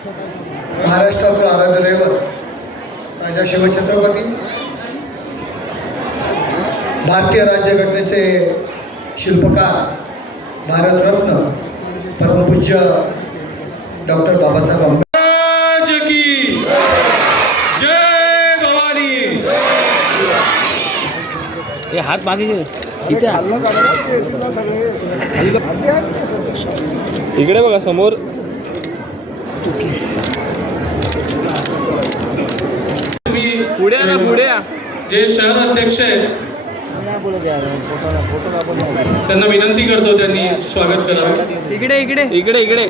महाराष्ट्राचं आराध्य दैवत राजा शिवछत्रपती, भारतीय राज्यघटनेचे शिल्पकार, भारतरत्न परमपूज्य डॉक्टर बाबासाहेब आंबेडकर की जय भवानी। ये हात मागे इकडे बघा समोर पुढे ना पुढे जे शहर अध्यक्ष आहेत त्यांना विनंती करतो त्यांनी स्वागत करावे। इकडे इकडे इकडे इकडे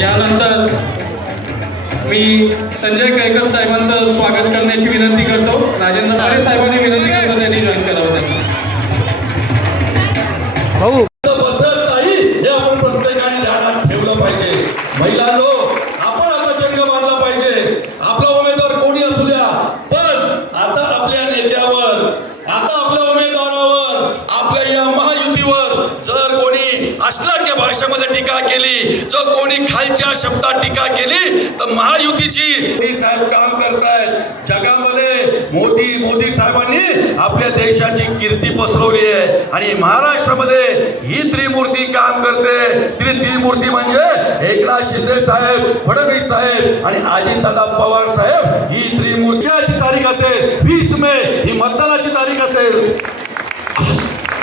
यानंतर मी संजय केळकर साहेबांचं स्वागत करण्याची विनंती करतो। राजेंद्र पारे साहेबांनी विनंती करतो त्यांनी जॉईन करावं त्यांना। भाऊ बसत नाही हे आपण प्रत्येकाने ध्यानात ठेवलं पाहिजे। महिलांनो, आपण आता जंग मानला पाहिजे। आपला उमेदवार कोणी असू द्या, पण आता आपल्या नेत्यावर, आता आपल्या उमेदवारावर, आपल्या या महायुतीवर जर कोणी अश्लील भाषेमध्ये टीका केली, जर कोणी खालच्या शब्दात टीका केली, तर महायुतीची मोदी साहेब काम करतायत जगामध्ये। मोदी साहेबांनी आपल्या देशाची कीर्ती पसरवली आहे आणि महाराष्ट्रामध्ये ही त्रिमूर्ती काम करते। त्रिमूर्ती म्हणजे एकनाथ शिंदे साहेब, फडणवीस साहेब आणि अजितदादा पवार साहेब। ही त्रिमूर्तीची तारीख असेल 20 मे, ही मतदानाची तारीख असेल।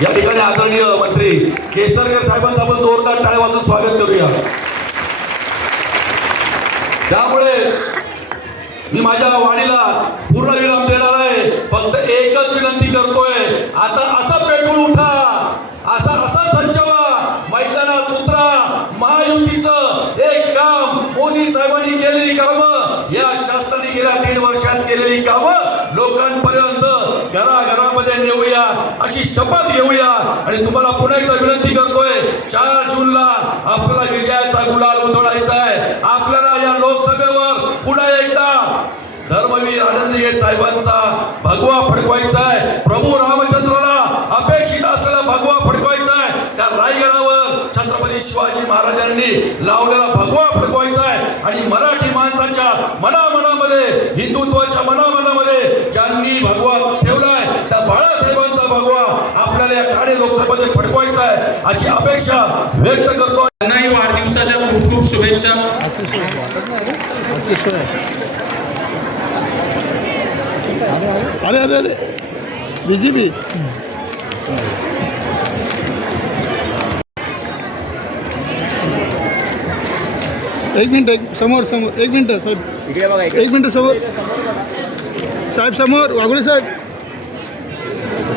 या ठिकाणी आदरणीय मंत्री केसरकर साहेबांचं आपण जोरदार टाळ्या वाजवून स्वागत करूया। त्यामुळे मी माझ्या वाणीला पूर्ण विराम देणार आहे। फक्त एकच विनंती करतोय, आता असं पेटून उठा, असा सज्ज व्हा, मैदानात उतरा। महायुतीचं एक काम, मोदी साहेबांनी केलेली कामं, या शासनाने गेल्या 1.5 वर्षात केलेली कामं लोकांपर्यंत घराघरामध्ये नेऊया, अशी शपथ घेऊया। आणि तुम्हाला पुन्हा एकदा विनंती करतोय, 4 जूनला आपल्याला विजयाचा गुलाल उधळायचा आहे। आपल्याला या लोकसभेवर पुन्हा एकदा धर्मवीर आनंदगे साहेबांचा भगवा फडकवायचा आहे। प्रभू रामचंद्राला अपेक्षित असलेला भगवा फडकवायचा आहे। त्या रायगडावर छत्रपती शिवाजी महाराजांनी लावलेला भगवा फडकवायचा आहे। आणि मराठी माणसाच्या मनामध्ये, हिंदुत्वाच्या मनामध्ये ज्यांनी भगवा ठेवलाय, त्या बाळासाहेबांचा भगवा आपल्याला या ठाणे लोकसभेमध्ये फडकवायचा आहे, अशी अपेक्षा व्यक्त करतो। त्यांनाही वाढदिवसाच्या खूप खूप शुभेच्छा। अरे अरे अरे बीजेपी एक मिनिट, समोर एक मिनिट साहेब, एक मिनिट समोर साहेब, समोर वाघोळे साहेब,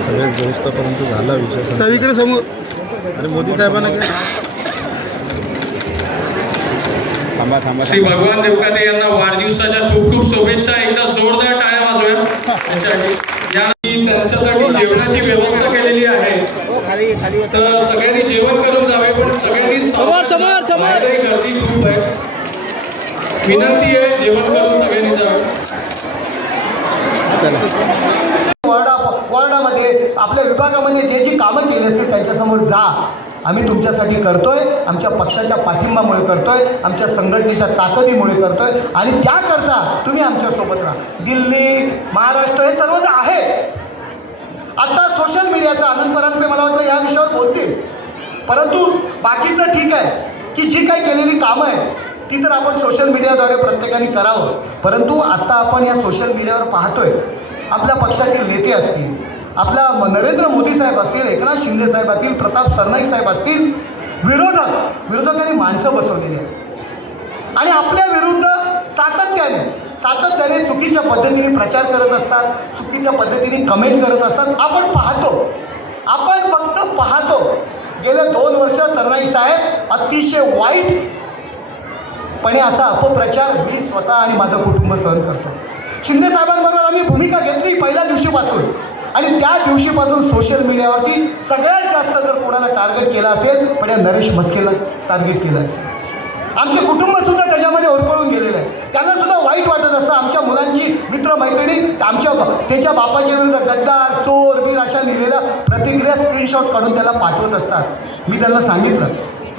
सगळ्या व्यवस्थापर्यंत झाला विषय साहेब इकडे समोर। अरे मोदी साहेबांना काय थांबा श्री भगवान देवकाते यांना वाढदिवसाच्या खूप खूप शुभेच्छा। एकदा जोरदार टाळ्या वाजवूया त्यांच्यासाठी। त्यांच्यासाठी जेवणाची व्यवस्था केलेली आहे, तर सगळ्यांनी जेवण करून जावे, पण सगळ्यांनी बाहेरही गर्दी खूप आहे, विनंती आहे जेवण करून सगळ्यांनी जावे। वॉर्डामध्ये आपल्या विभागामध्ये जे जी कामं केली असतील त्यांच्यासमोर जा। आम्ही तुमच्यासाठी करतोय, आमच्या पक्षाच्या पाठिंबामुळे करतोय, आमच्या संघटनेच्या ताकदीमुळे करतोय आणि त्याकरता तुम्ही आमच्यासोबत राहा। दिल्ली, महाराष्ट्र हे सर्वच आहे। आता सोशल मीडियाचा आनंद परांजपे मला वाटतं या विषयावर बोलतील, परंतु बाकीचं ठीक आहे की जी काही केलेली कामं आहे ती तर आपण सोशल मीडियाद्वारे प्रत्येकाने करावं। परंतु आता आपण या सोशल मीडियावर पाहतोय, आपल्या पक्षातील नेते असतील, आपला नरेंद्र मोदी साहेब असतील, एकनाथ शिंदे साहेब असतील, प्रताप सरनाईक साहेब असतील, विरोधकांनी माणसं बसवलेली आहेत आणि आपल्या विरुद्ध सातत्याने चुकीच्या पद्धतीने प्रचार करत असतात, चुकीच्या पद्धतीने कमेंट करत असतात। आपण फक्त पाहतो। गेले 2 वर्ष सरनाईक साहेब अतिशय वाईटपणे असा अपप्रचार मी स्वतः आणि माझं कुटुंब सहन करतो। शिंदे साहेबांबरोबर आम्ही भूमिका घेतली पहिल्या दिवशीपासून आणि त्या दिवशीपासून सोशल मीडियावरती सगळ्यात जास्त जर कोणाला टार्गेट केला असेल पण या नरेश म्हस्केला टार्गेट केलं असेल। आमचे कुटुंबसुद्धा त्याच्यामध्ये होरपळून गेलेलं आहे. त्यांना सुद्धा वाईट वाटत असतं. आमच्या मुलांची मित्रमैत्रिणी त्याच्या बापाच्या विरुद्ध गद्दार, चोर, वीर अशा लिहिलेल्या प्रतिक्रिया स्क्रीनशॉट काढून त्याला पाठवत असतात. मी त्यांना सांगितलं,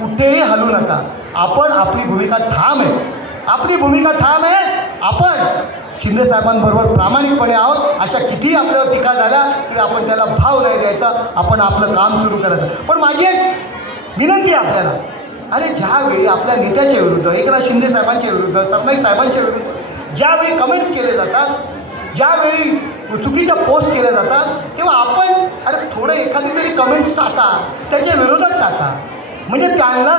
कुठेही हलू नका. आपण आपली भूमिका ठाम आहे. आपली भूमिका ठाम आहे. आपण शिंदे साहेबांबरोबर प्रामाणिकपणे आहोत. अशा कितीही आपल्यावर टीका झाल्या तरी आपण त्याला भाव नाही द्यायचा. आपण आपलं काम सुरू करायचं. पण माझी एक विनंती आहे आपल्याला, अरे ज्यावेळी आपल्या नेत्याच्या विरुद्ध, एकनाथ शिंदे साहेबांच्या विरुद्ध, सरनाईक साहेबांच्या विरुद्ध ज्यावेळी कमेंट्स केले जातात, ज्यावेळी चुकीच्या पोस्ट केल्या जातात, तेव्हा आपण अरे थोडं एखादी तरी कमेंट्स टाका, त्याच्या विरोधात टाका. म्हणजे त्यांना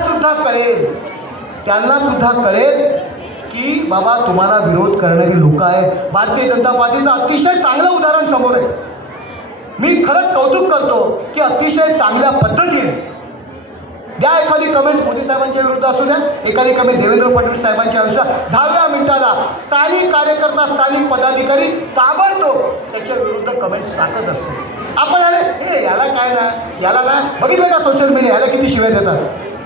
सुद्धा कळेल की बाबा तुम्हाला विरोध करणारी लोक आहेत. भारतीय जनता पार्टीचं अतिशय चांगलं उदाहरण समोर आहे. मी खरंच कौतुक करतो की अतिशय चांगल्या पद्धतीने द्या एखादी कमेंट्स मोदी साहेबांच्या विरुद्ध असू द्या, एखादी कमेंट देवेंद्र फडणवीस साहेबांच्या विरुद्ध, 10व्या मिनिटाला स्थानिक कार्यकर्ता, स्थानिक पदाधिकारी ताबडतोब त्याच्या विरुद्ध कमेंट्स टाकत असतो. आपण अरे हे याला काय ना, याला ना, बघितलं का सोशल मीडिया, याला किती शिव्या देतात.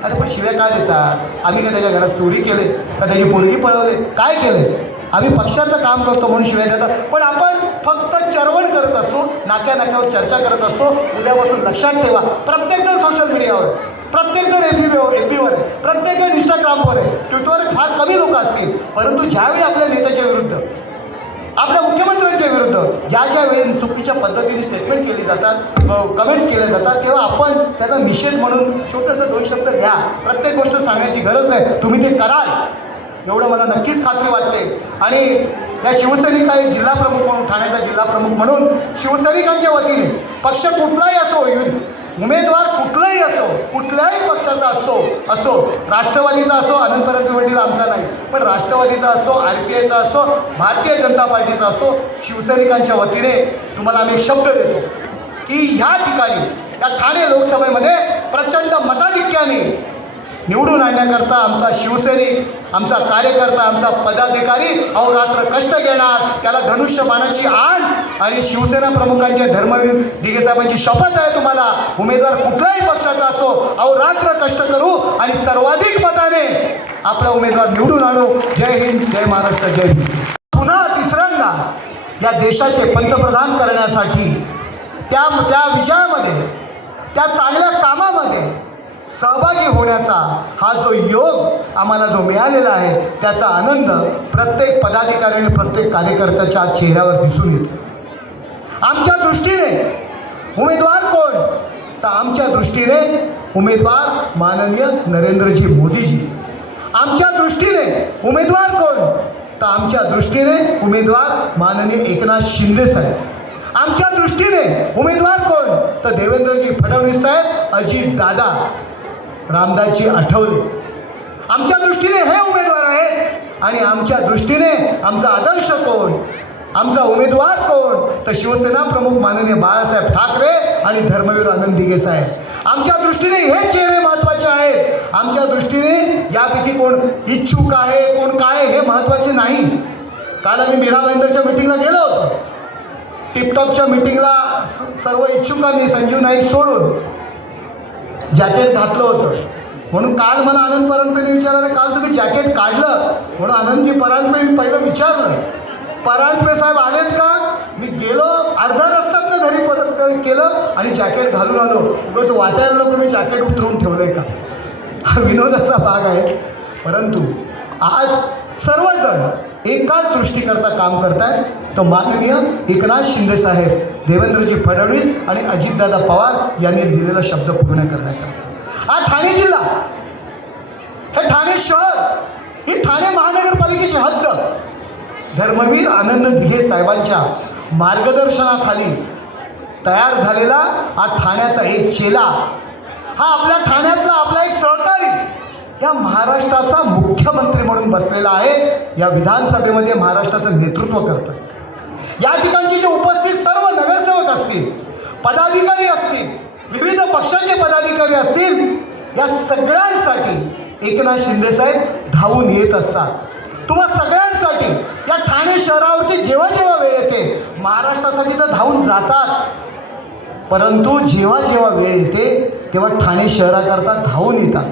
अरे पण शिव्या काय देतात? आम्ही काय त्याच्या घरात चोरी केले का, त्याची पोरगी पळवले, काय केले? आम्ही पक्षाचं काम करतो म्हणून शिव्या देतात. पण आपण फक्त चरवण करत असतो, नाक्यावर चर्चा करत असतो. उद्यापासून लक्षात ठेवा, प्रत्येकजण सोशल मीडियावर, प्रत्येकजण FBवर आहे, प्रत्येकजण इंस्टाग्रामवर आहे, ट्विटरवर फार कमी लोक असतील. परंतु ज्यावेळी आपल्या नेत्याच्या विरुद्ध, आपल्या मुख्यमंत्र्यांच्या विरुद्ध ज्या वेळी चुकीच्या पद्धतीने स्टेटमेंट केली जातात, कमेंट्स केले जातात, तेव्हा आपण त्याचा निषेध म्हणून छोटंसं 2 शब्द घ्या. प्रत्येक गोष्ट सांगण्याची गरज नाही, तुम्ही ते कराल एवढं मला नक्कीच खात्री वाटते. आणि या शिवसैनिक जिल्हा प्रमुख म्हणून, ठाण्याचा जिल्हा प्रमुख म्हणून शिवसैनिकांच्या वतीने पक्ष कुठलाही असो, उमेदवार कुठलाही असो, कुठल्याही पक्षाचा असो, राष्ट्रवादीचा असो, अनंत वडील आमचा नाही, पण राष्ट्रवादीचा असो, RPIचा असो, भारतीय जनता पार्टीचा असो, शिवसैनिकांच्या वतीने तुम्हाला आम्ही एक शब्द देतो की ह्या ठिकाणी या ठाणे लोकसभेमध्ये प्रचंड मताधिक्याने निवडून आणण्याकरता आमचा शिवसैनिक, आमचा कार्यकर्ता, आमचा पदाधिकारी अहोरात्र कष्ट घेणार. त्याला धनुष्यबाणाची आण आणि शिवसेना प्रमुखांच्या धर्मवीर दिघे साहेबांची शपथ आहे तुम्हाला, उमेदवार कुठल्याही पक्षाचा असो, अहोरात्र कष्ट करू आणि सर्वाधिक मताने आपला उमेदवार निवडून आणू. जय हिंद, जय महाराष्ट्र, जय हिंद. पुन्हा तिसऱ्यांदा या देशाचे पंतप्रधान करण्यासाठी, त्या विजयामध्ये, त्या चांगल्या कामामध्ये सहभागी होण्याचा हा जो योग आम्हाला जो मिळालेला आहे, त्याचा आनंद प्रत्येक पदाधिकारी आणि प्रत्येक कार्यकर्त्याच्या चेहऱ्यावर दिसून येतो. आमच्या दृष्टीने उमेदवार कोण, तर आमच्या दृष्टीने उमेदवार माननीय नरेंद्रजी मोदीजी. आमच्या दृष्टीने उमेदवार कोण, तर आमच्या दृष्टीने उमेदवार माननीय एकनाथ शिंदे साहेब. आमच्या दृष्टीने उमेदवार कोण, तर देवेंद्रजी फडणवीस साहेब, अजित दादा, रामदासजी आठवले. आमच्या दृष्टीने हे उमेदवार आहेत. आणि आमच्या दृष्टीने आमचा आदर्श कोण, आमचा उमेदवार कोण, तर शिवसेना प्रमुख माननीय बाळासाहेब ठाकरे आणि धर्मवीर आनंद दिघे साहेब. आमच्या दृष्टीने हे चेहरे महत्त्वाचे आहेत. आमच्या दृष्टीने यापैकी कोण इच्छुक आहे, कोण काय, हे महत्त्वाचे नाही. काल आम्ही मीरा भाईंदरच्या मिटिंगला गेलो होतो. टिपटॉपच्या मिटिंगला सर्व इच्छुकांनी संजीव नाईक सोडून जॅकेट घातलं होतं. म्हणून काल मला आनंद परांजपेने विचारलं, काल तुम्ही जॅकेट काढलं? म्हणून आनंदजी परांजपे मी पहिलं विचारलं, परांजपे साहेब आलेत का? मी गेलो, अर्धा रस्त्यातनं घरी परत केलं आणि जॅकेट घालून आलो. उगाच वाटायला नको मी जॅकेट उतरवून ठेवलंय का. हा विनोदाचा भाग आहे. परंतु आज सर्वजण एकाच दृष्टीकरता काम करतायत, तो माननीय एकनाथ शिंदे साहेब, देवेंद्रजी फडणवीस आणि अजितदादा पवार यांनी दिलेला शब्द पूर्ण करण्याकरता. हा ठाणे जिल्हा, हे ठाणे शहर, ही ठाणे महानगरपालिकेची हद्द धर्मवीर आनंद दिघे साहेबांच्या मार्गदर्शनाखाली तयार झालेला हा ठाण्याचा एक चेला, हा आपल्या ठाण्यातला आपला एक सहकारी या महाराष्ट्राचा मुख्यमंत्री म्हणून बसलेला आहे. या विधानसभेमध्ये महाराष्ट्राचं नेतृत्व करतोय. या ठिकाणचे जे उपस्थित सर्व नगरसेवक असतील, पदाधिकारी असतील, विविध पक्षाचे पदाधिकारी असतील, या सगळ्यांसाठी एकनाथ शिंदे साहेब धावून येत असतात. तुम्हा सगळ्यांसाठी या ठाणे शहरावरती जेव्हा जेव्हा वेळ येते, महाराष्ट्रासाठी तर धावून जातात. परंतु जेव्हा जेव्हा वेळ येते तेव्हा ठाणे शहराकरता धावून येतात.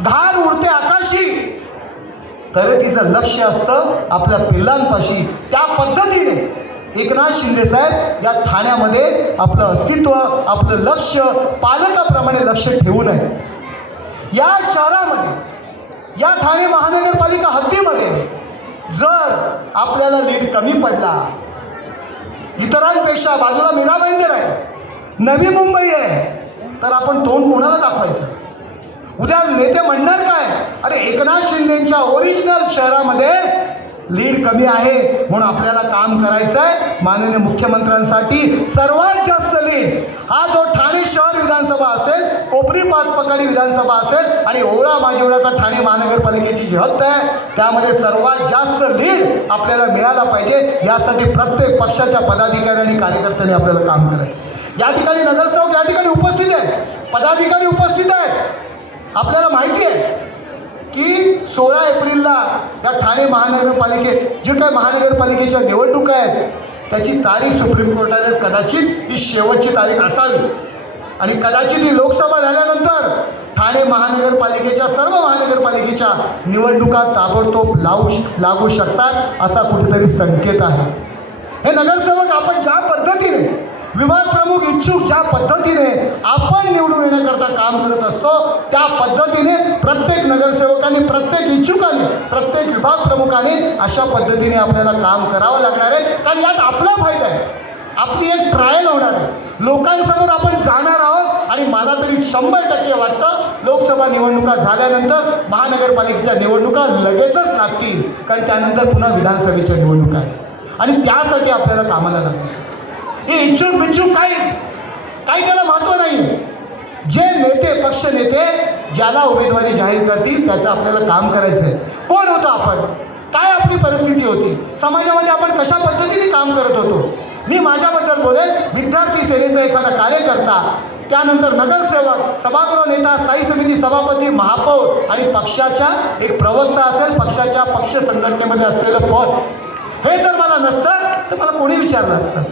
धार उडते आकाशी, तर तिचं लक्ष असतं आपल्या पिल्लांपाशी. त्या पद्धतीने एकनाथ शिंदे साहेब या ठाण्यामध्ये आपलं अस्तित्व, आपलं लक्ष पालकाप्रमाणे लक्ष ठेवून आहे. या शहरामध्ये, या ठाणे महानगरपालिका हद्दीमध्ये जर आपल्याला लीड कमी पडला, इतरांपेक्षा बाजूला मीरा भाईंदर आहे, नवी मुंबई आहे, तर आपण तोंड कोणाला दाखवायचं? उद्या नेते म्हणणार काय? अरे एकनाथ शिंदेच्या ओरिजिनल शहरामध्ये लीड कमी आहे म्हणून आपल्याला काम करायचं आहे. माननीय मुख्यमंत्र्यांसाठी सर्वात जास्त लीड हा जो ठाणे शहर विधानसभा असेल, कोपरी पाचपकाडी विधानसभा असेल आणि ओवळा माजिवळाचा ठाणे महानगरपालिकेची जी हद्द आहे त्यामध्ये सर्वात जास्त लीड आपल्याला मिळाला पाहिजे. यासाठी प्रत्येक पक्षाच्या पदाधिकारी आणि कार्यकर्त्यांनी आपल्याला काम करायचं. या ठिकाणी नगरसेवक या ठिकाणी उपस्थित आहेत, पदाधिकारी उपस्थित आहेत. आपल्याला माहिती आहे की 16 एप्रिलला या ठाणे महानगरपालिकेत जे काही महानगरपालिकेच्या निवडणुका आहेत त्याची तारीख सुप्रीम कोर्टाने कदाचित ही शेवटची तारीख असावी आणि कदाचित ही लोकसभा झाल्यानंतर ठाणे महानगरपालिकेच्या सर्व महानगरपालिकेच्या निवडणुका ताबडतोब लागू शकतात असा कुठेतरी संकेत आहे. हे नगरसेवक आपण ज्या पद्धतीने, विभाग प्रमुख इच्छुक ज्या पद्धतीने आपण निवडून येण्याकरता काम करत असतो त्या पद्धतीने प्रत्येक नगरसेवकाने, प्रत्येक इच्छुकाने, प्रत्येक विभाग प्रमुखाने अशा पद्धतीने आपल्याला काम करावं लागणार आहे. कारण यात आपला फायदा आहे, आपली एक ट्रायल होणार आहे, लोकांसमोर आपण जाणार आहोत. आणि मला तरी 100% वाटतं लोकसभा निवडणुका झाल्यानंतर महानगरपालिकेच्या निवडणुका लगेचच लागतील, कारण त्यानंतर पुन्हा विधानसभेच्या निवडणुका आहेत आणि त्यासाठी आपल्याला कामाला लागतं. हे इच्छुक बिच्छुक काही त्याला महत्त्व नाही. जे नेते, पक्ष नेते ज्याला उमेदवारी जाहीर करतील त्याचं आपल्याला काम करायचं आहे. कोण होतं आपण, काय आपली परिस्थिती होती, समाजामध्ये आपण कशा पद्धतीने काम करत होतो. मी माझ्याबद्दल बोलेन, विद्यार्थी सेनेचा एखादा कार्यकर्ता, त्यानंतर नगरसेवक, सभागृह नेता, स्थायी समिती सभापती, महापौर आणि पक्षाच्या एक प्रवक्ता असेल, पक्षाच्या पक्ष संघटनेमध्ये असलेलं पद, हे जर मला नसतं तर मला कोणी विचारलं असतं,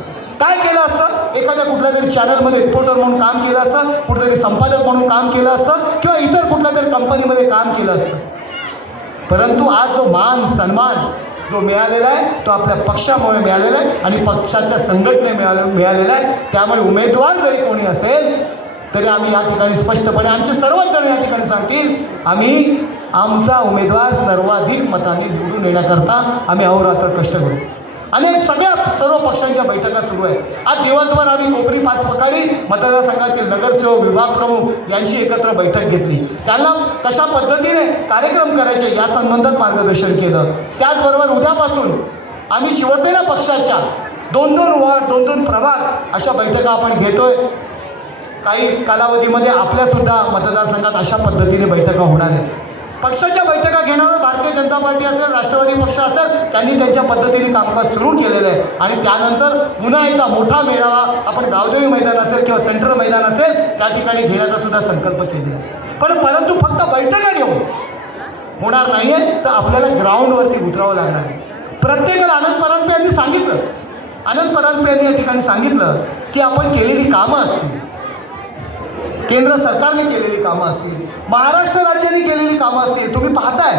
काय केलं असतं? एखाद्या कुठल्या तरी चॅनलमध्ये रिपोर्टर म्हणून काम केलं असतं, कुठेतरी संपादक म्हणून काम केलं असतं किंवा इतर कुठल्या तरी कंपनीमध्ये काम केलं असतं. परंतु आज जो मान सन्मान जो मिळालेला आहे तो आपल्या पक्षामुळे मिळालेला आहे आणि पक्षाच्या संघटनेने मिळालेला आहे. त्यामुळे उमेदवार जरी कोणी असेल तरी आम्ही या ठिकाणी स्पष्टपणे आमचे सर्वच जण या ठिकाणी सांगतील, आम्ही आमचा उमेदवार सर्वाधिक मतांनी निवडून येण्याकरता आम्ही अहोरात्र कष्ट करू. आणि सर्व पक्षांच्या बैठका सुरू आहेत. आज दिवसभर आम्ही कोपरी पाचपकाडी मतदारसंघातील नगरसेवक, विभाग प्रमुख यांची एकत्र बैठक घेतली. त्यांना कशा पद्धतीने कार्यक्रम करायचे या संबंधात मार्गदर्शन केलं. त्याचबरोबर उद्यापासून आम्ही शिवसेना पक्षाच्या 2-2 वॉर्ड, 2-2 प्रभाग अशा बैठका आपण घेतोय. काही कालावधीमध्ये आपल्यासुद्धा मतदारसंघात अशा पद्धतीने बैठका होणार आहेत. पक्षाच्या बैठका घेणारं भारतीय जनता पार्टी असेल, राष्ट्रवादी पक्ष असेल, त्यांनी त्यांच्या पद्धतीने कामकाज सुरू केलेलं आहे. आणि त्यानंतर पुन्हा एकदा मोठा मेळावा आपण गावदेवी मैदान असेल किंवा सेंट्रल मैदान असेल त्या ठिकाणी घेण्याचा सुद्धा संकल्प केलेला आहे. परंतु फक्त बैठका घेऊन होणार नाही आहे, तर आपल्याला ग्राउंडवरती उतरावं लागणार आहे. प्रत्येकाला आनंद परांजपे यांनी सांगितलं, आनंद परांजपे यांनी या ठिकाणी सांगितलं की आपण केलेली कामं असतील, केंद्र सरकारने केलेली कामं असतील, महाराष्ट्र राज्याने केलेली कामं असतील, तुम्ही पाहताय.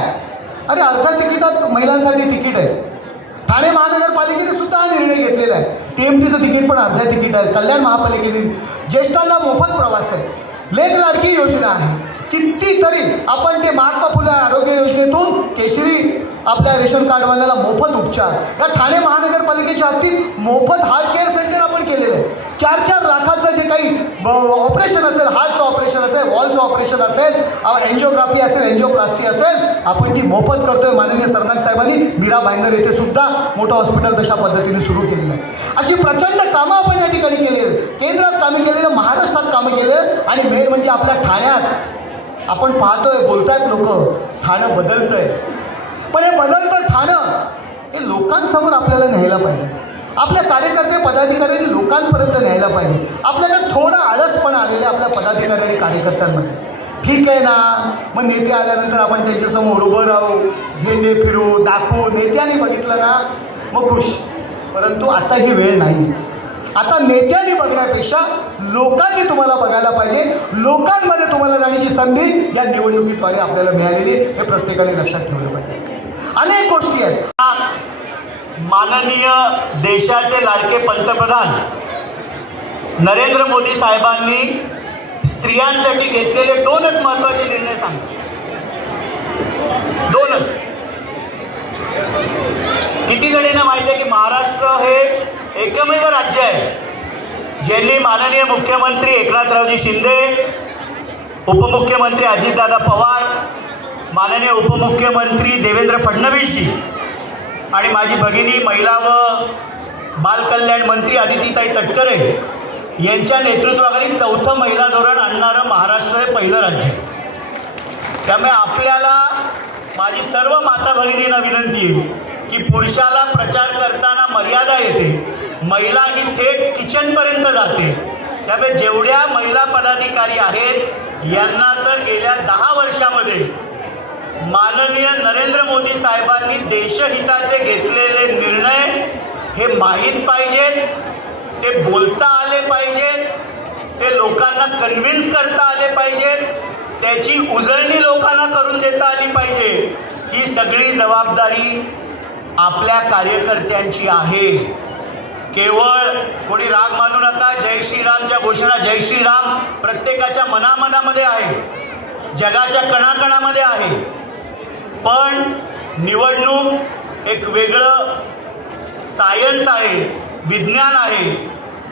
अरे अर्ध्या तिकिटात महिलांसाठी तिकीट आहे. ठाणे महानगरपालिकेने सुद्धा हा निर्णय घेतलेला आहे. TMTचं तिकीट पण अर्ध्या तिकीट आहे. कल्याण महापालिकेने ज्येष्ठांना मोफत प्रवास आहे. लेक लाडकी योजना आहे. कितीतरी आपण ते महात्मा फुले आरोग्य योजनेतून केशरी आपल्या रेशन कार्डवाल्याला मोफत उपचार, या ठाणे महानगरपालिकेच्या हद्दीत मोफत हार्ट केअर सेंटर आपण केलेलं आहे. 4-4 लाखाचं जे काही ऑपरेशन असेल, हार्टचं ऑपरेशन असेल, वॉलचं ऑपरेशन असेल, एन्जिओग्राफी असेल, एन्जिओप्लास्टी असेल, आपण ती मोफत करतोय. माननीय सरनाईक साहेबांनी मीरा भाईंदर येथे सुद्धा मोठं हॉस्पिटल तशा पद्धतीने सुरू केलेलं आहे. अशी प्रचंड कामं आपण या ठिकाणी केली आहेत. केंद्रात कामे केलेलं, महाराष्ट्रात कामं केले आणि मेन म्हणजे आपल्या ठाण्यात आपण पाहतोय, बोलतायत लोक, ठाणं बदलतंय. पण हे बदलतं ठाणं हे लोकांसमोर आपल्याला न्यायला पाहिजे. आपल्या कार्यकर्ते पदाधिकाऱ्यांनी लोकांपर्यंत न्यायला पाहिजे. आपल्याकडे थोडा आळसपणा आलेला आपल्या पदाधिकारी आणि कार्यकर्त्यांमध्ये. ठीक आहे ना, मग नेते आल्यानंतर आपण त्यांच्यासमोर उभं राहू, झेंडे फिरू, दाखवू, नेत्यांनी बघितलं ना मग खुश. परंतु आता ही वेळ नाही. आता नेत्यांनी बघण्यापेक्षा लोकांनी तुम्हाला बघायला पाहिजे. लोकांमध्ये तुम्हाला जाण्याची संधी या निवडणुकीद्वारे आपल्याला मिळालेली, हे प्रत्येकाने लक्षात ठेवलं पाहिजे. अनेक गोष्टी आहेत. माननीय देशाचे लाडके पंतप्रधान नरेंद्र मोदी साहेबांनी स्त्रियांसाठी घेतलेले 2च महत्त्वाचे निर्णय सांगतो. 2च. किती जणींना माहिती आहे की महाराष्ट्र हे एकमेव राज्य आहे ज्यांनी माननीय मुख्यमंत्री एकनाथरावजी शिंदे, उपमुख्यमंत्री अजितदादा पवार, माननीय उपमुख्यमंत्री देवेंद्र फडणवीसजी आणि माझी भगिनी महिला व बालकल्याण मंत्री आदितीताई तटकरे यांच्या नेतृत्वाखाली 4थं महिला धोरण आणणारं महाराष्ट्र हे पहिलं राज्य. त्यामुळे आपल्याला माझी सर्व माता भगिनींना विनंती आहे की पुरुषाला प्रचार करताना मर्यादा येते, महिला ही थेट किचनपर्यंत जाते. त्यामुळे जेवढ्या महिला पदाधिकारी आहेत यांना तर गेल्या 10 वर्षामध्ये माननीय नरेंद्र मोदी साहेबांनी देशहिताचे घेतलेले निर्णय हे माहीत पाहिजेत, ते बोलता आले पाहिजेत, ते लोकांना कन्व्हिन्स करता आले पाहिजेत, त्याची उजळणी लोकांना करून देता आली पाहिजे. ही सगळी जबाबदारी आपल्या कार्यकर्त्यांची आहे. केवळ कोणी राग मानू नका. जय श्रीरामच्या घोषणा, जय श्रीराम प्रत्येकाच्या मनामनामध्ये आहे, जगाच्या कणाकणामध्ये आहे. पण निवडणूक एक वेगळं सायन्स आहे, विज्ञान आहे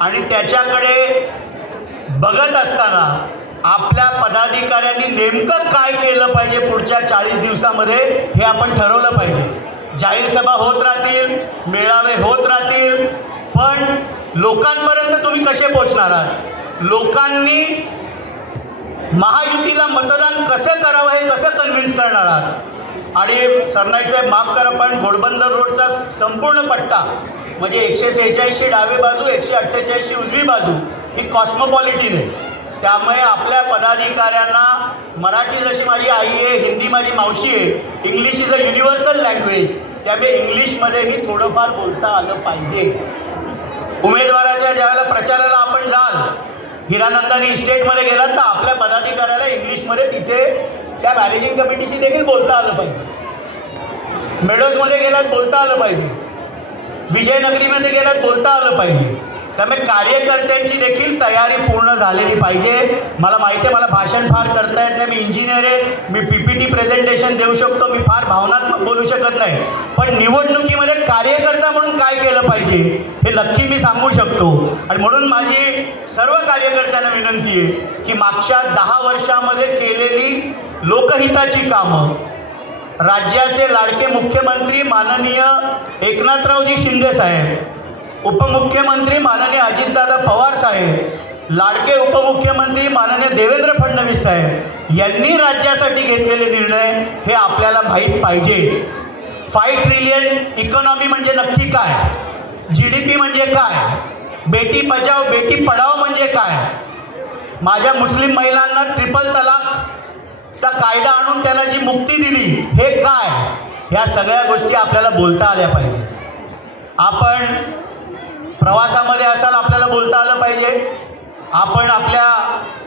आणि त्याच्याकडे बघत असताना आपल्या पदाधिकाऱ्यांनी नेमकं काय केलं पाहिजे पुढच्या 40 दिवसामध्ये हे आपण ठरवलं पाहिजे. जाहीर सभा होत राहतील, मेळावे होत राहतील, पण लोकांपर्यंत तुम्ही कसे पोहोचणार आहात? लोकांनी महायुतीला मतदान कसं करावं हे कसं कन्व्हिन्स करणार आहात? आणि सरनाईक साहेब माफ करा, पण घोडबंदर रोडचा संपूर्ण पट्टा म्हणजे 146 डावी बाजू, 148 उजवी बाजू ही कॉस्मोपॉलिटिन आहे. त्यामुळे आपल्या पदाधिकाऱ्यांना मराठी जशी माझी आई आहे, हिंदी माझी मावशी आहे, English is a universal language, त्यामुळे इंग्लिशमध्येही थोडंफार बोलता आलं पाहिजे. उमेदवाराच्या ज्यावेळेला प्रचाराला आपण जाल, हिरानंदानी इस्टेटमध्ये गेलात तर आपल्या पदाधिकाऱ्याला इंग्लिशमध्ये तिथे त्या मॅनेजिंग कमिटीशी देखील बोलता आलं पाहिजे. मेडोजमध्ये गेलात बोलता आलं पाहिजे, विजयनगरीमध्ये गेलात बोलता आलं पाहिजे. त्यामुळे कार्यकर्त्यांची देखील तयारी पूर्ण झालेली पाहिजे. मला माहिती आहे मला भाषण फार करता येत नाही, मी इंजिनियर आहे, मी PPT प्रेझेंटेशन देऊ शकतो, मी फार भावनात्मक बोलू शकत नाही, पण निवडणुकीमध्ये कार्यकर्ता म्हणून काय केलं पाहिजे हे नक्की मी सांगू शकतो. आणि म्हणून माझी सर्व कार्यकर्त्यांना विनंती आहे की मागच्या 10 वर्षामध्ये केलेली लोकहिताची कामं, राज्याचे लाडके मुख्यमंत्री माननीय एकनाथरावजी शिंदे साहेब, उपमुख्यमंत्री माननीय अजितदादा पवार साहेब, लाडके उपमुख्यमंत्री माननीय देवेंद्र फडणवीस साहेब यांनी राज्यासाठी घेतलेले निर्णय हे आपल्याला माहीत पाहिजे. 5 ट्रिलियन इकॉनॉमी म्हणजे नक्की काय, GDP म्हणजे काय, बेटी बचाव बेटी पढाओ म्हणजे काय, माझ्या मुस्लिम महिलांना ट्रिपल तलाकचा कायदा आणून त्यांना जी मुक्ती दिली हे काय, ह्या सगळ्या गोष्टी आपल्याला बोलता आल्या पाहिजे. आपण प्रवासामध्ये असाल आपल्याला बोलता आलं पाहिजे, आपण आपल्या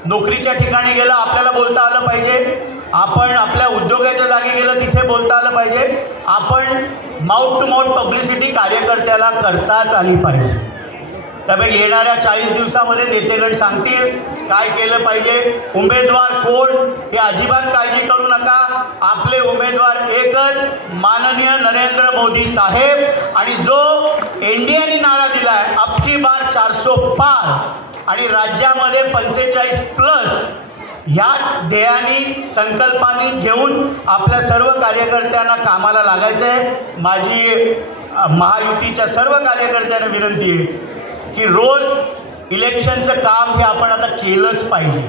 नोकरीच्या ठिकाणी गेलं आपल्याला बोलता आलं पाहिजे, आपण आपल्या उद्योगाच्या जागी गेलं तिथे बोलता आलं पाहिजे, आपण माउथ टू माउथ पब्लिसिटी कार्यकर्त्याला करताच आली पाहिजे. त्यामुळे येणाऱ्या 40 दिवसामध्ये नेतेगण सांगतील काय केलं पाहिजे. उमेदवार कोण हे अजिबात काळजी करू नका. आपले उमेदवार एकच, माननीय नरेंद्र मोदी साहेब. आणि जो एनडीएने नारा दिला आहे अबकी बार 400 पार आणि राज्यामध्ये 45+ ह्याच ध्येयाने संकल्पाने घेऊन आपल्या सर्व कार्यकर्त्यांना कामाला लागायचं आहे. माझी महायुतीच्या सर्व कार्यकर्त्यांना विनंती आहे की रोज इलेक्शनचं काम हे आपण आता केलंच पाहिजे.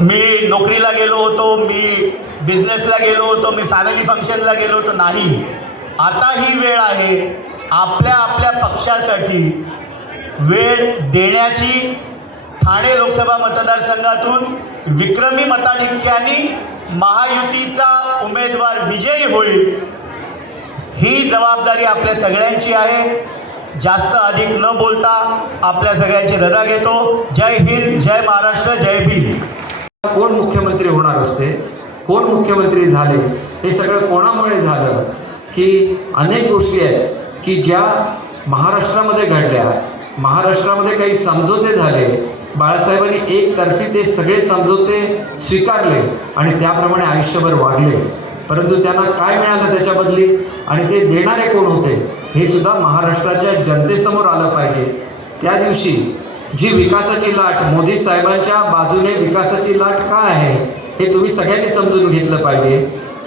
मी नोकरीला गेलो होतो, मी बिझनेसला गेलो होतो, मी फॅमिली फंक्शनला गेलो होतो, नाही. आता ही वेळ आहे आपल्या आपल्या पक्षासाठी वेळ देण्याची. ठाणे लोकसभा मतदारसंघातून विक्रमी मताधिक्याने महायुतीचा उमेदवार विजयी होईल ही जबाबदारी आपल्या सगळ्यांची आहे. जास्त अधिक न बोलता आपल्या सगळ्यांची रजा घेतो. जय हिंद, जय महाराष्ट्र, जय भीम. कोण मुख्यमंत्री होणार असते, कोण मुख्यमंत्री झाले, हे सगळं कोणामुळे झालं की अनेक गोष्टी आहेत की ज्या महाराष्ट्रामध्ये घडल्या. महाराष्ट्रामध्ये काही समझोते झाले. बाळासाहेबांनी एकतर्फी ते सगळे समझोते स्वीकारले आणि त्याप्रमाणे आयुष्यभर वागले. परंतु त्यांना काय मिळालं त्याच्या बदली आणि ते देणारे कोण होते हे सुद्धा महाराष्ट्राच्या जनतेसमोर आलं पाहिजे. त्या दिवशी जी विकासाची लाट, मोदी साहेबांच्या बाजूने विकासाची लाट काय आहे हे तुम्ही सगळ्यांनी समजून घेतलं पाहिजे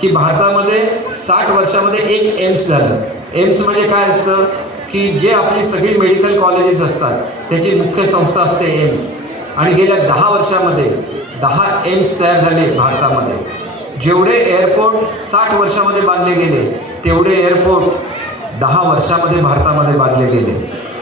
की भारतामध्ये 60 वर्षामध्ये एक एम्स झालं. एम्स म्हणजे काय असतं की जे आपली सगळी मेडिकल कॉलेजेस असतात त्याची मुख्य संस्था असते एम्स. आणि गेल्या 10 वर्षामध्ये 10 एम्स तयार झाले भारतामध्ये. जेवढे एअरपोर्ट 60 वर्षामध्ये बांधले गेले तेवढे एअरपोर्ट 10 वर्षामध्ये भारतामध्ये बांधले गेले.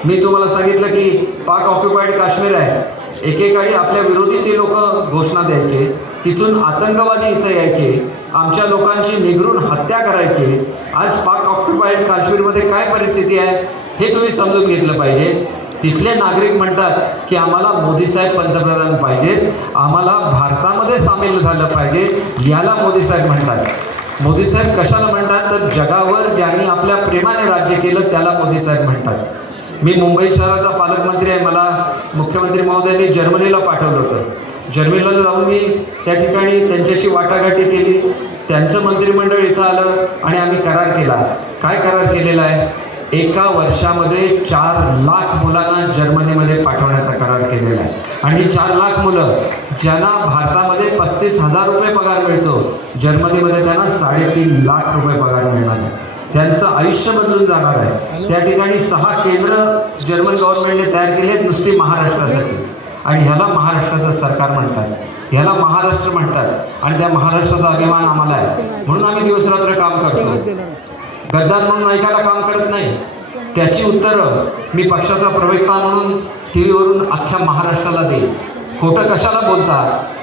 मी तुम्हाला सांगितलं की पाक ऑक्युपाईड काश्मीर आहे. एकेकाळी आपल्या विरोधी ते लोक घोषणा द्यायचे, तिथून आतंकवादी इथं यायचे, आमच्या लोकांची निगरून हत्या करायचे. आज पाक ऑक्युपाईड काश्मीरमध्ये काय परिस्थिती आहे हे तुम्ही समजून घेतलं पाहिजे. तिथले नागरिक म्हणतात की आम्हाला मोदी साहेब पंतप्रधान पाहिजेत, आम्हाला भारतामध्ये सामील झालं पाहिजे. याला मोदी साहेब म्हणतात. मोदी साहेब कशाला म्हणतात तर जगावर ज्यांनी आपल्या प्रेमाने राज्य केलं त्याला मोदी साहेब म्हणतात. मी मुंबई शहराचा पालकमंत्री आहे. मला मुख्यमंत्री महोदयांनी जर्मनीला पाठवलं होतं. जर्मनीला जाऊन मी त्या ठिकाणी त्यांच्याशी वाटाघाटी केली. त्यांचं मंत्रिमंडळ इथं आलं आणि आम्ही करार केला. काय करार केलेला आहे? एका वर्षामध्ये 4 लाख मुलांना जर्मनीमध्ये पाठवण्याचा करार केलेला आहे. आणि ही 4 लाख मुलं ज्यांना भारतामध्ये 35,000 रुपये पगार मिळतो, जर्मनीमध्ये त्यांना 3.5 लाख रुपये पगार मिळणार आहे. त्यांचं आयुष्य बदलून जाणार आहे. त्या ठिकाणी 6 केंद्र जर्मन गव्हर्नमेंटने तयार केले आहेत नुसती महाराष्ट्रासाठी. आणि ह्याला महाराष्ट्राचं सरकार म्हणतात, ह्याला महाराष्ट्र म्हणतात. आणि त्या महाराष्ट्राचा अभिमान आम्हाला आहे. म्हणून आम्ही दिवसरात्र काम करतो. गद्दार म्हणून ऐकायला काम करत नाही. त्याची उत्तरं मी पक्षाचा प्रवक्ता म्हणून टी व्हीवरून अख्ख्या महाराष्ट्राला देईन. खोटं कशाला बोलता,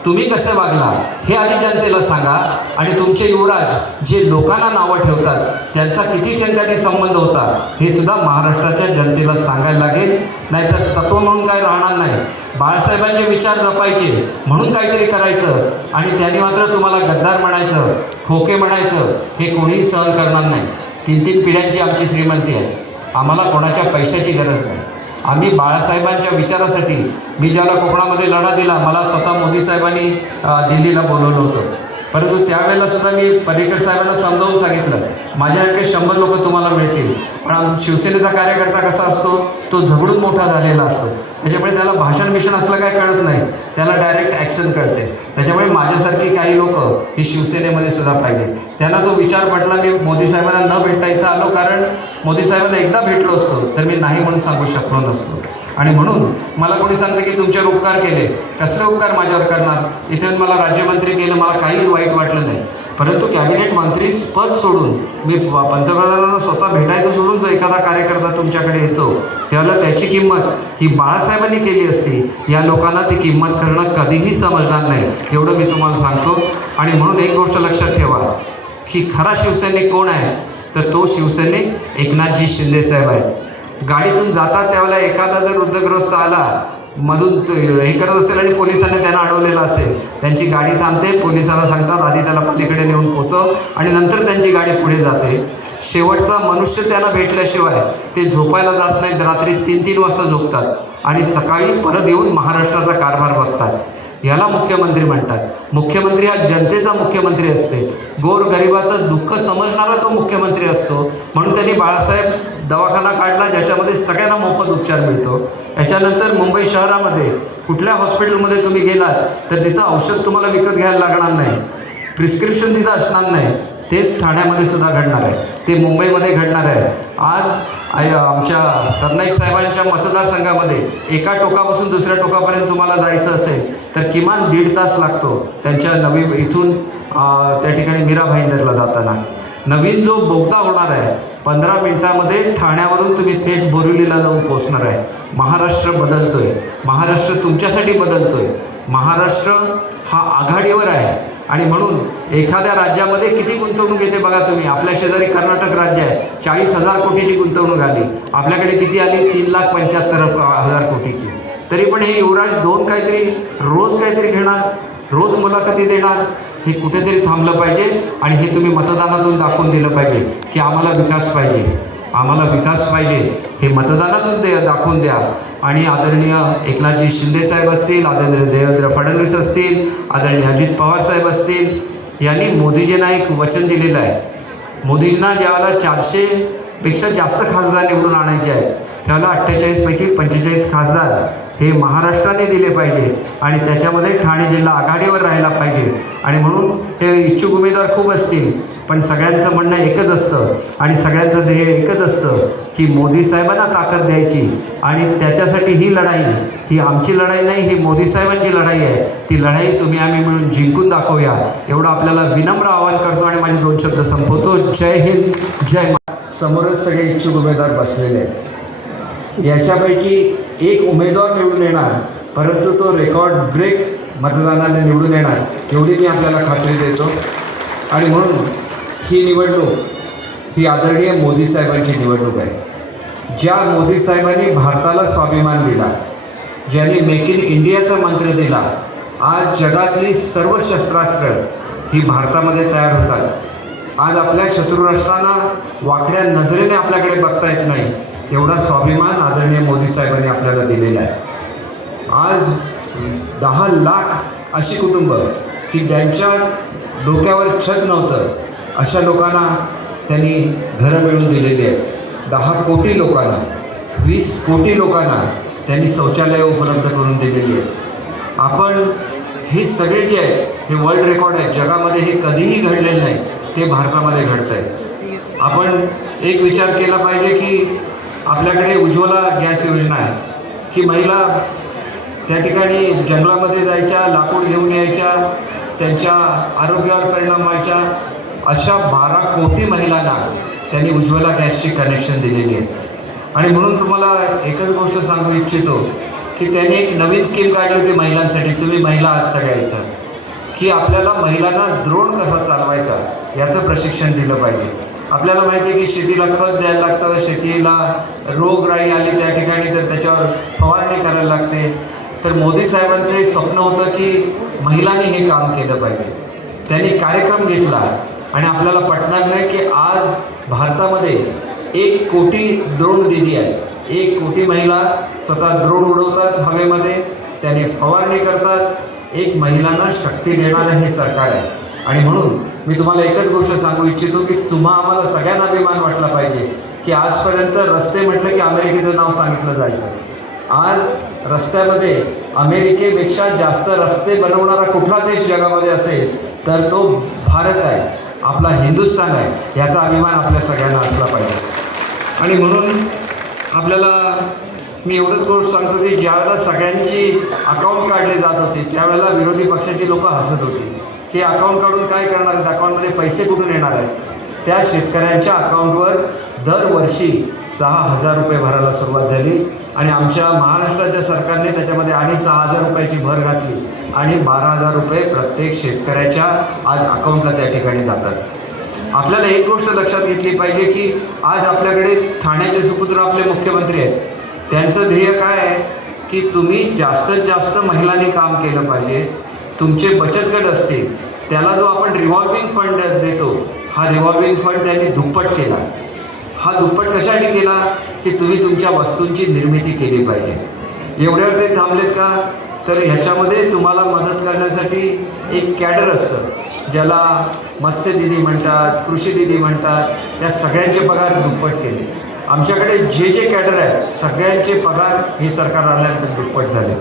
तुम्ही कसे वागला हे आधी जनतेला सांगा. आणि तुमचे युवराज जे लोकांना नावं ठेवतात त्यांचा किती ठिकाणी संबंध होता हे सुद्धा महाराष्ट्राच्या जनतेला सांगायला लागेल. नाहीतर तत्व म्हणून काय राहणार नाही. बाळासाहेबांचे विचार जपायचे म्हणून काहीतरी करायचं आणि त्यांनी मात्र तुम्हाला गद्दार म्हणायचं, खोके म्हणायचं हे कोणीही सहन करणार नाही. 3-3 पिढ्यांची आमची श्रीमंती आहे. आम्हाला कोणाच्या पैशाची गरज नाही. आम्ही बाळासाहेबांच्या विचारासाठी, मी ज्याला कोकणामध्ये लढा दिला, मला स्वतः मोदी साहेबांनी दिल्लीला बोलवलं होतं. परंतु त्यावेळेला सुद्धा मी पर्रिकर साहेबांना समजावून सांगितलं, माझ्याकडे 100 लोक तुम्हाला मिळतील, पण शिवसेनेचा कार्यकर्ता कसा असतो, तो झगडून मोठा झालेला असतो. त्याच्यामुळे त्याला भाषण मिशन असलं काय कळत नाही, त्याला डायरेक्ट ॲक्शन कळते. त्याच्यामुळे माझ्यासारखी काही लोक ही शिवसेनेमध्ये सुद्धा पाहिजे. त्यांना तो विचार पटला. मी मोदी साहेबांना न भेटता इथं आलो, कारण मोदी साहेबांना एकदा भेटलो असतो तर मी नाही म्हणून सांगू शकलो नसतो. आणि म्हणून मला कोणी सांगतं की तुमच्यावर उपकार केले, कसले उपकार माझ्यावर करणार, इथे मला राज्यमंत्री केलं, मला काही वाईट वाटलं नाही. परंतु कॅबिनेट मंत्री पद सोडून मी पंतप्रधानांना स्वतः भेटायचं सोडून जो एखादा कार्यकर्ता तुमच्याकडे येतो त्याला त्याची किंमत ही बाळासाहेबांनी केली असती. या लोकांना ती किंमत करणं कधीही समजणार नाही, एवढं मी तुम्हाला सांगतो. आणि म्हणून एक गोष्ट लक्षात ठेवा की खरा शिवसैनिक कोण आहे तर तो शिवसैनिक एकनाथजी शिंदे साहेब आहेत. गाडीतून जातात त्यावेळेला एखादा जर वृद्धग्रस्त आला, मधून हे करत असेल आणि पोलिसांनी त्यांना अडवलेलं असेल, त्यांची गाडी थांबते, पोलिसाला सांगतात आधी त्याला पलीकडे नेऊन पोचव आणि नंतर त्यांची गाडी पुढे जाते. शेवटचा मनुष्य त्यांना भेटल्याशिवाय ते झोपायला जात नाहीत. रात्री 3-3 वाजता झोपतात आणि सकाळी परत येऊन महाराष्ट्राचा कारभार बघतात. याला मुख्यमंत्री म्हणतात. मुख्यमंत्री हा जनतेचा मुख्यमंत्री असते. गोरगरिबाचं दुःख समजणारा तो मुख्यमंत्री असतो. म्हणून त्यांनी बाळासाहेब दवाखाना काढला ज्याच्यामध्ये सगळ्यांना मोफत उपचार मिळतो. याच्यानंतर मुंबई शहरामध्ये कुठल्या हॉस्पिटलमध्ये तुम्ही गेलात तर तिथं औषध तुम्हाला विकत घ्यायला लागणार नाही, प्रिस्क्रिप्शन तिथं असणार नाही. तेच ठाण्यामध्ये सुद्धा घडणार आहे, ते मुंबईमध्ये घडणार आहे. आज आमच्या सरनाईक साहेबांच्या मतदारसंघामध्ये एका टोकापासून दुसऱ्या टोकापर्यंत तुम्हाला जायचं असेल तर किमान 1.5 तास लागतो. त्यांच्या नवी इथून त्या ठिकाणी मीरा भाईंदरला जाताना नवीन जो बोगदा होणार आहे 15 मिनिटामध्ये ठाण्यावरून तुम्ही थेट बोरिवलीला जाऊन पोहोचणार आहे. महाराष्ट्र बदलतोय, महाराष्ट्र तुमच्यासाठी बदलतोय. महाराष्ट्र हा आघाडीवर आहे आणि म्हणून एखाद्या राज्यामध्ये किती गुंतवणूक येते बघा तुम्ही. आपल्या शेजारी कर्नाटक राज्य आहे, 40,000 कोटीची गुंतवणूक आली. आपल्याकडे किती आली? 3,75,000 कोटीची. तरी पण हे युवराज रोज काहीतरी घेणार, रोज मुलाखती देणार. हे कुठेतरी थांबलं पाहिजे आणि हे तुम्ही मतदानातून दाखवून दिलं पाहिजे की आम्हाला विकास पाहिजे. हे मतदानातून दाखवून द्या. आणि आदरणीय एकनाथजी शिंदे साहेब असतील, आदरणीय देवेंद्र फडणवीस असतील, आदरणीय अजित पवार साहेब असतील, यांनी मोदीजींना एक वचन दिलेलं आहे. मोदींना ज्यावेळेला 400पेक्षा जास्त खासदार निवडून आणायचे आहेत, त्याला 48 पैकी 45 खासदार हे महाराष्ट्राने दिले पाहिजे आणि त्याच्यामध्ये ठाणे जिल्हा आघाडीवर राहायला पाहिजे. आणि म्हणून हे इच्छुक उमेदवार खूप असतील, पण सगळ्यांचं म्हणणं एकच असतं आणि सगळ्यांचं ध्येय एकच असतं की मोदी साहेबांना ताकद द्यायची. आणि त्याच्यासाठी ही लढाई, ही आमची लढाई नाही, ही मोदी साहेबांची लढाई आहे. ती लढाई आम्ही मिळून जिंकून दाखवूया, एवढं आपल्याला विनम्र आवाहन करतो आणि माझे 2 शब्द संपवतो. जय हिंद, जय. समोरच सगळे इच्छुक उमेदवार बसलेले आहेत. याच्यापैकी एक उमेदवार निवडून येणार, परंतु तो रेकॉर्ड ब्रेक मतदानाने निवडून येणार, एवढी मी आपल्याला खात्री देतो. आणि म्हणून ही निवडणूक ही आदरणीय मोदी साहेबांची निवडणूक आहे. ज्या मोदी साहेबांनी भारताला स्वाभिमान दिला, ज्यांनी मेक इन इंडियाचा मंत्र दिला, आज जगातली सर्व शस्त्रास्त्र ही भारतामध्ये तयार होतात. आज आपल्या शत्रुराष्ट्रांना वाकड्या नजरेने आपल्याकडे बघता येत नाही, एवढा स्वाभिमान आदरणीय मोदी साहेबांनी आपल्याला दिलेला आहे. आज 10 लाख अशी कुटुंब की त्यांच्या डोक्यावर छत नव्हतं, अशा लोकांना त्यांनी घरं मिळवून दिलेली आहेत. 10 कोटी लोकांना, 20 कोटी लोकांना त्यांनी शौचालय उपलब्ध करून दिलेली आहेत. आपण हे सगळे जे आहेत, हे वर्ल्ड रेकॉर्ड आहे. जगामध्ये हे कधीही घडलेलं नाही, ते भारतामध्ये घडतं आहे. आपण एक विचार केला पाहिजे की आपल्याकडे उज्ज्वला गॅस योजना आहे की महिला त्या ठिकाणी जंगलामध्ये जायच्या, लाकूड घेऊन यायच्या, त्यांच्या आरोग्यावर परिणाम व्हायच्या. अशा 12 कोटी महिलांना त्यांनी उज्ज्वला गॅसची कनेक्शन दिलेली आहे. आणि म्हणून तुम्हाला एकच गोष्ट सांगू इच्छितो की त्यांनी एक नवीन स्कीम काढली होती महिलांसाठी. तुम्ही महिला आहात सगळ्या इथं, की आपल्याला महिलांना ड्रोन कसा चालवायचा याचं प्रशिक्षण दिलं पाहिजे. आपल्याला माहिती आहे की शेतीला खत द्यायला लागतं, शेतीला रोगराई आली त्या ठिकाणी तर त्याच्यावर फवारणी करायला लागते. तर मोदी साहेबांचं हे स्वप्न होतं की महिलांनी हे काम केलं पाहिजे. त्यांनी कार्यक्रम घेतला आणि आपल्याला पटणार नाही की आज भारतामध्ये 1 कोटी ड्रोन दीदी आहे. 1 कोटी महिला स्वतः ड्रोन उडवतात हवेमध्ये, त्यांनी फवारणी करतात. एक महिलांना शक्ती देणारं हे सरकार आहे. आणि म्हणून मी तुम्हाला एकच गोष्ट सांगू इच्छितो की आम्हाला सगळ्यांना अभिमान वाटला पाहिजे की आजपर्यंत रस्ते म्हटलं की अमेरिकेचं नाव सांगितलं जायचं. आज रस्त्यामध्ये अमेरिकेपेक्षा जास्त रस्ते बनवणारा कुठला देश जगामध्ये असेल तर तो भारत आहे, आपला हिंदुस्थान आहे. याचा अभिमान आपल्या सगळ्यांना असला पाहिजे. आणि म्हणून आपल्याला मी एवढंच गोष्ट सांगतो की ज्यावेळेला सगळ्यांची अकाउंट काढले जात होते त्यावेळेला विरोधी पक्षाची लोक हसत होती की अकाउंट काढून काय करणार आहेत, अकाउंटमध्ये पैसे कुठून येणार आहेत. त्या शेतकऱ्यांच्या अकाउंटवर दरवर्षी 6,000 रुपये भरायला सुरुवात झाली आणि आमच्या महाराष्ट्राच्या सरकारने त्याच्यामध्ये आणि 6,000 रुपयाची भर घातली आणि 12,000 रुपये प्रत्येक शेतकऱ्याच्या आज अकाउंटला त्या ठिकाणी जातात. आपल्याला एक गोष्ट लक्षात घेतली पाहिजे की आज आपल्याकडे ठाण्याचे सुपुत्र आपले मुख्यमंत्री आहेत. त्यांचं ध्येय काय आहे की तुम्ही जास्तीत जास्त महिलांनी काम केलं पाहिजे. तुमचे बचत गट असतील त्याला जो आपण रिव्हॉल्विंग फंड देतो, हा रिव्हॉल्विंग फंड त्यांनी दुप्पट केला. हा दुप्पट कशासाठी केला की तुम्ही तुमच्या वस्तूंची निर्मिती केली पाहिजे. एवढ्यावर ते थांबलेत का तर ह्याच्यामध्ये तुम्हाला मदत करण्यासाठी एक कॅडर असतं, ज्याला मत्स्य दिदी म्हणतात, कृषी दिदी म्हणतात. त्या सगळ्यांचे पगार दुप्पट केले. आमच्याकडे जे कॅडर आहे सगळ्यांचे पगार हे सरकार आल्यानंतर दुप्पट झाले.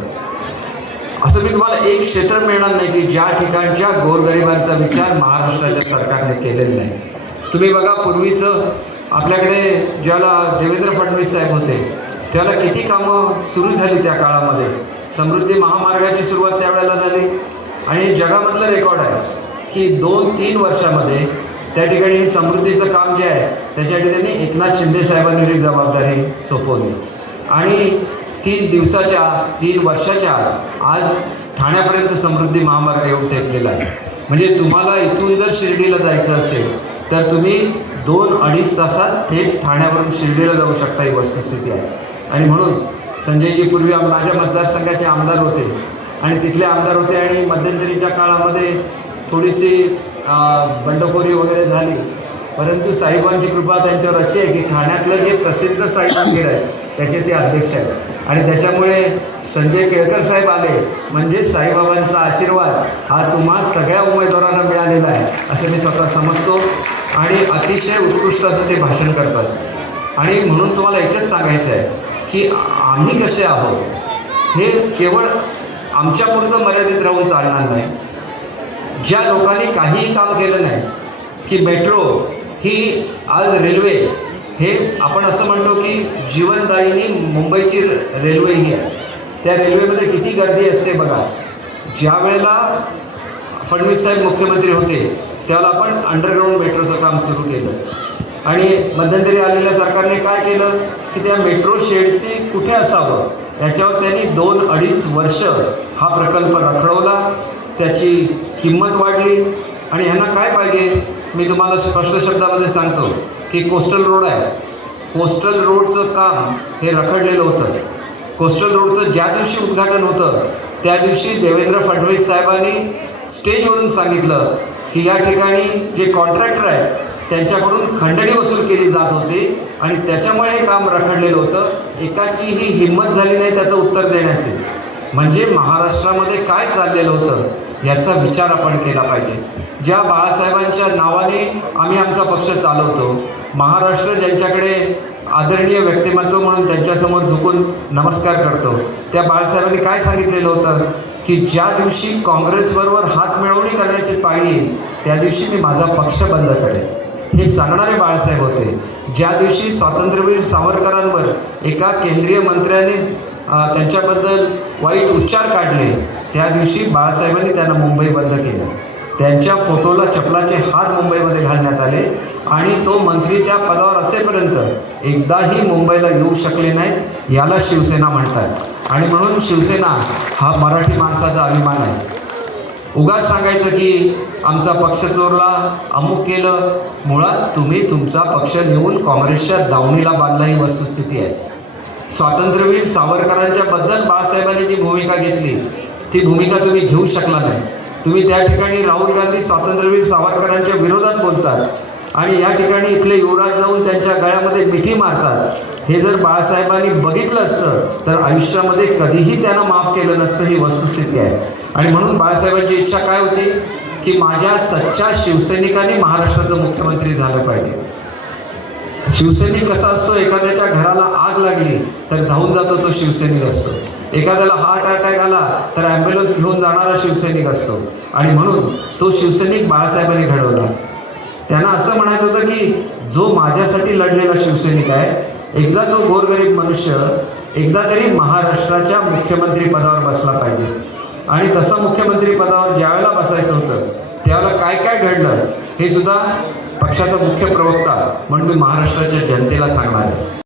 असं मी तुम्हाला एक क्षेत्र मिळणार नाही की ज्या ठिकाणच्या गोरगरिबांचा विचार महाराष्ट्राच्या सरकारने केलेला नाही. तुम्ही बघा पूर्वीचं आपल्याकडे ज्याला देवेंद्र फडणवीस साहेब होते त्याला किती कामं सुरू झाली त्या काळामध्ये. समृद्धी महामार्गाची सुरुवात त्यावेळेला झाली आणि जगामधलं रेकॉर्ड आहे की 2-3 वर्षामध्ये त्या ठिकाणी समृद्धीचं काम जे आहे त्याच्यासाठी त्यांनी एकनाथ शिंदे साहेबांनी जबाबदारी सोपवली आणि 3 वर्षाच्या आज ठाण्यापर्यंत समृद्धी महामार्ग येऊन टेकलेला आहे. म्हणजे तुम्हाला इथून जर शिर्डीला जायचं असेल तर तुम्ही 2-2.5 तासात थेट ठाण्यावरून शिर्डीला जाऊ शकता, ही वस्तुस्थिती आहे. आणि म्हणून संजयजी पूर्वी माझ्या मतदारसंघाचे आमदार होते आणि तिथले आमदार होते आणि मध्यंतरीच्या काळामध्ये थोडीशी बंडखोरी वगैरे झाली, परंतु साईबांची कृपा त्यांच्यावर अशी आहे की ठाण्यातलं जे प्रसिद्ध साई मंदिर आहे त्याचे ते अध्यक्ष आहेत. आणि त्याच्यामुळे संजय केळकर साहेब आले म्हणजे साईबाबांचा आशीर्वाद हा तुम्हा सगळ्या उमेदवारांना मिळालेला आहे असं मी स्वतः समजतो. आणि अतिशय उत्कृष्ट असं ते भाषण करतात. आणि म्हणून तुम्हाला एकच सांगायचं आहे की आम्ही कसे आहोत हे केवळ आमच्यापुरतं मर्यादित राहून चालणार नाही. ज्या लोकांनी काहीही काम केलं नाही की मेट्रो ही आज रेल्वे हे आपण असं म्हणतो की जीवनदायिनी मुंबईची रेल्वे ही आहे. त्या रेल्वेमध्ये किती गर्दी असते बघा. ज्या वेळेला फडणवीस साहेब मुख्यमंत्री होते त्यावेळेला आपण अंडरग्राऊंड मेट्रोचं काम सुरू केलं आणि मध्यंतरी आलेल्या सरकारने काय केलं की त्या मेट्रो शेडची कुठे असावं याच्यावर त्यांनी 2-2.5 वर्ष हा प्रकल्प रखडवला. त्याची किंमत वाढली आणि ह्यांना काय पाहिजे मी तुम्हाला स्पष्ट शब्दामध्ये सांगतो की कोस्टल रोड आहे. कोस्टल रोडचं काम हे रखडलेलं होतं. कोस्टल रोडचं ज्या दिवशी उद्घाटन होतं त्या दिवशी देवेंद्र फडणवीस साहेबांनी स्टेजवरून सांगितलं की या ठिकाणी जे कॉन्ट्रॅक्टर आहेत त्यांच्याकडून खंडणी वसूल केली जात होती आणि त्याच्यामुळे हे काम रखडलेलं होतं. एकाचीही हिंमत झाली नाही त्याचं उत्तर देण्याची. म्हणजे महाराष्ट्रामध्ये काय चाललेलं होतं याचा विचार आपण केला पाहिजे. ज्या बाळासाहेबांच्या नावाने आम्ही आमचा पक्ष चालवतो, महाराष्ट्र ज्यांच्याकडे आदरणीय व्यक्तिमत्व म्हणून त्यांच्यासमोर झुकून नमस्कार करतो, त्या बाळासाहेबांनी काय सांगितलेलं होतं की ज्या दिवशी काँग्रेसबरोबर हात मिळवणी करण्याची पाळी येईल त्या दिवशी मी माझा पक्ष बंद करेन. हे सांगणारे बाळासाहेब होते. ज्या दिवशी स्वातंत्र्यवीर सावरकरांवर एका केंद्रीय मंत्र्याने त्यांच्याबद्दल वाईट उच्चार काढले त्या दिवशी बाळासाहेबांनी त्यांना मुंबई बंद केलं. त्यांच्या फोटोला चपलाचे हार मुंबईमध्ये घालण्यात आले आणि तो मंत्री त्या पदावर असेपर्यंत एकदाही मुंबईला येऊ शकले नाहीत. याला शिवसेना म्हणतात. आणि म्हणून शिवसेना हा मराठी माणसाचा अभिमान आहे. उगाच सांगायचं की आमचा पक्ष चोरला, अमुक केलं. मुळात तुम्ही तुमचा पक्ष नेऊन काँग्रेसच्या दावणीला बांधला ही वस्तुस्थिती आहे. स्वातंत्र्यवीर सावरकरांच्या बद्दल बाळासाहेबांनी जी भूमिका घेतली ती भूमिका तुम्ही घेऊ शकला नाही. तुम्ही त्या ठिकाणी राहुल गांधी स्वातंत्र्यवीर सावरकरांच्या विरोधात बोलतात आणि या ठिकाणी इथले युवराज जाऊन त्यांच्या गळ्यामध्ये मिठी मारतात. हे जर बाळासाहेबांनी बघितलं असतं तर आयुष्यामध्ये कधीही त्यांना माफ केलं नसतं, ही वस्तुस्थिती आहे. आणि म्हणून बाळासाहेबांची इच्छा काय होती की माझ्या सच्च्या शिवसैनिकांनी महाराष्ट्राचं मुख्यमंत्री झालं पाहिजे. शिवसैनिक कसा असतो, एखाद्याच्या घराला आग लागली तर धावून जातो तो शिवसैनिक असतो. एखाद्याला हार्ट अटॅक आला तर ॲम्ब्युलन्स घेऊन जाणारा शिवसैनिक असतो. आणि म्हणून तो शिवसैनिक बाळासाहेबांनी घडवला. त्यांना असं म्हणायचं होतं की जो माझ्यासाठी लढलेला शिवसैनिक आहे, एकदा तो गोरगरीब मनुष्य एकदा तरी महाराष्ट्राच्या मुख्यमंत्री पदावर बसला पाहिजे. आणि तसं मुख्यमंत्री पदावर ज्यावेळेला बसायचं होतं त्यावेळेला काय काय घडलं हे सुद्धा पक्षाचा मुख्य प्रवक्ता म्हणून मी महाराष्ट्राच्या जनतेला सांगणार आहे.